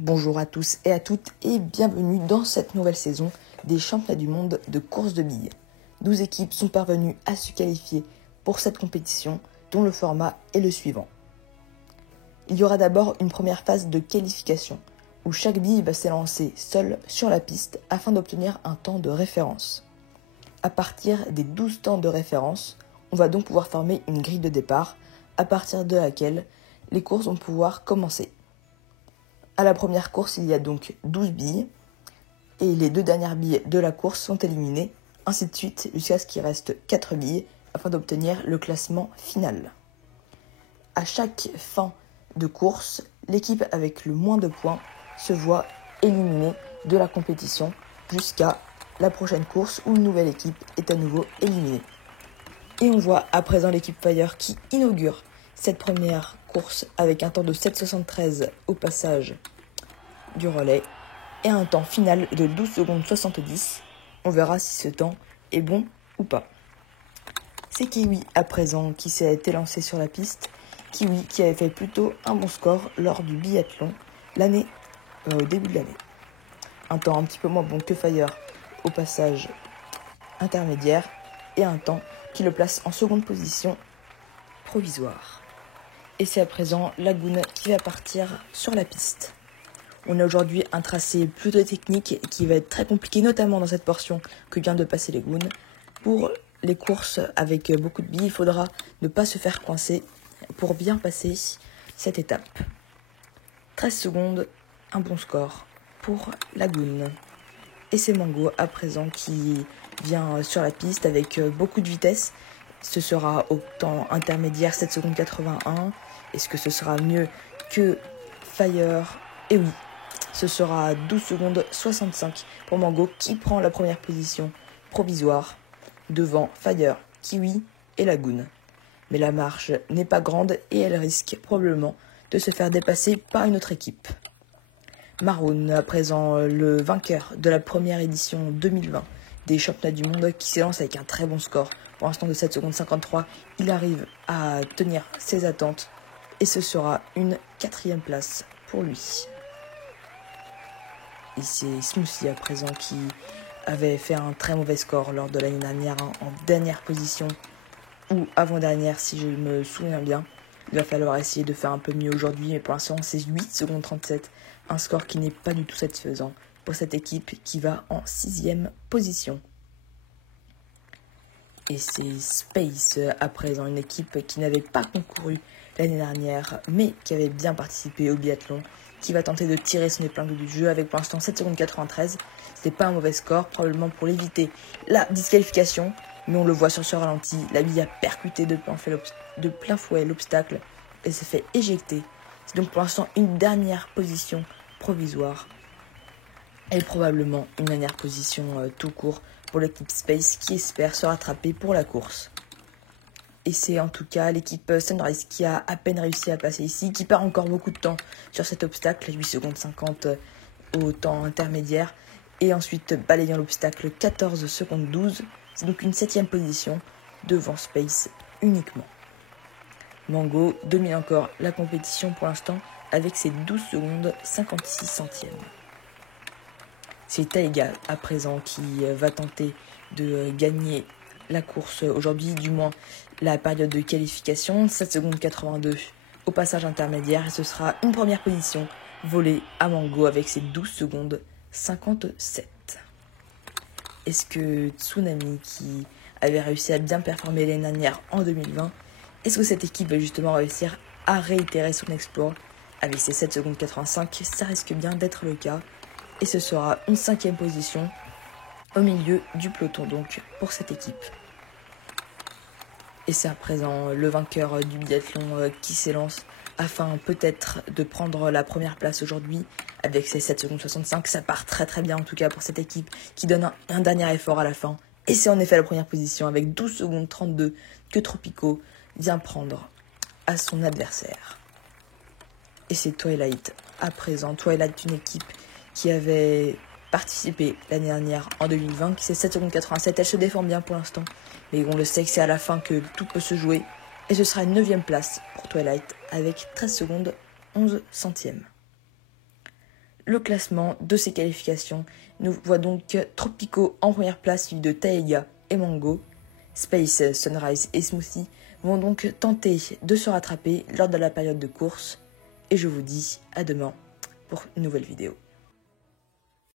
Bonjour à tous et à toutes et bienvenue dans cette nouvelle saison des championnats du monde de course de billes. 12 équipes sont parvenues à se qualifier pour cette compétition dont le format est le suivant. Il y aura d'abord une première phase de qualification où chaque bille va s'élancer seule sur la piste afin d'obtenir un temps de référence. À partir des 12 temps de référence, on va donc pouvoir former une grille de départ à partir de laquelle les courses vont pouvoir commencer. À la première course, il y a donc 12 billes et les 2 dernières billes de la course sont éliminées, ainsi de suite jusqu'à ce qu'il reste 4 billes afin d'obtenir le classement final. À chaque fin de course, l'équipe avec le moins de points se voit éliminée de la compétition jusqu'à la prochaine course où une nouvelle équipe est à nouveau éliminée. Et on voit à présent l'équipe Fire qui inaugure cette première course avec un temps de 7,73 au passage du relais et un temps final de 12 secondes 70. On verra si ce temps est bon ou pas. C'est Kiwi à présent qui s'est élancé sur la piste. Kiwi qui avait fait plutôt un bon score lors du biathlon au début de l'année. Un temps un petit peu moins bon que Fire au passage intermédiaire et un temps qui le place en seconde position provisoire. Et c'est à présent Lagoon qui va partir sur la piste. On a aujourd'hui un tracé plutôt technique qui va être très compliqué, notamment dans cette portion que vient de passer Lagoon. Pour les courses avec beaucoup de billes, il faudra ne pas se faire coincer pour bien passer cette étape. 13 secondes, un bon score pour Lagoon. Et c'est Mango à présent qui vient sur la piste avec beaucoup de vitesse. Ce sera au temps intermédiaire 7 secondes 81. Est-ce que ce sera mieux que Fire ? Et oui, ce sera 12 secondes 65 pour Mango qui prend la première position provisoire devant Fire, Kiwi et Lagoon. Mais la marche n'est pas grande et elle risque probablement de se faire dépasser par une autre équipe. Maroon, à présent le vainqueur de la première édition 2020 des championnats du monde qui s'élance avec un très bon score. Pour l'instant de 7 secondes 53, il arrive à tenir ses attentes et ce sera une 4e place pour lui. Et c'est Smoothie à présent qui avait fait un très mauvais score lors de l'année dernière en dernière position ou avant-dernière si je me souviens bien. Il va falloir essayer de faire un peu mieux aujourd'hui, mais pour l'instant c'est 8 secondes 37, un score qui n'est pas du tout satisfaisant pour cette équipe qui va en 6e position. Et c'est Space à présent, une équipe qui n'avait pas concouru l'année dernière, mais qui avait bien participé au biathlon, qui va tenter de tirer son épingle du jeu avec pour l'instant 7 secondes 93. C'était pas un mauvais score, probablement pour l'éviter la disqualification, mais on le voit sur ce ralenti, la bille a percuté de plein fouet l'obstacle et s'est fait éjecter. C'est donc pour l'instant une dernière position provisoire et probablement une dernière position tout court pour l'équipe Space qui espère se rattraper pour la course. Et c'est en tout cas l'équipe Sunrise qui a à peine réussi à passer ici, qui perd encore beaucoup de temps sur cet obstacle, 8 secondes 50 au temps intermédiaire, et ensuite balayant l'obstacle 14 secondes 12, c'est donc une 7e position devant Space uniquement. Mango domine encore la compétition pour l'instant avec ses 12 secondes 56 centièmes. C'est Taiga à présent qui va tenter de gagner la course aujourd'hui, du moins la période de qualification, 7 secondes 82 au passage intermédiaire et ce sera une première position volée à Mango avec ses 12 secondes 57. Est-ce que Tsunami qui avait réussi à bien performer l'année dernière en 2020, est-ce que cette équipe va justement réussir à réitérer son exploit avec ses 7 secondes 85? Ça risque bien d'être le cas. Et ce sera une 5e position au milieu du peloton donc pour cette équipe. Et c'est à présent le vainqueur du biathlon qui s'élance afin peut-être de prendre la première place aujourd'hui avec ses 7 secondes 65. Ça part très très bien en tout cas pour cette équipe qui donne un dernier effort à la fin. Et c'est en effet la première position avec 12 secondes 32 que Tropico vient prendre à son adversaire. Et c'est Twilight à présent. Twilight, une équipe qui avait participé l'année dernière en 2020, qui c'est 7 secondes 87. Elle se défend bien pour l'instant, mais on le sait que c'est à la fin que tout peut se jouer. Et ce sera une 9e place pour Twilight avec 13 secondes 11 centièmes. le classement de ces qualifications nous voit donc Tropico en première place, suivi de Taiga et Mango. Space, Sunrise et Smoothie vont donc tenter de se rattraper lors de la période de course. Et je vous dis à demain pour une nouvelle vidéo.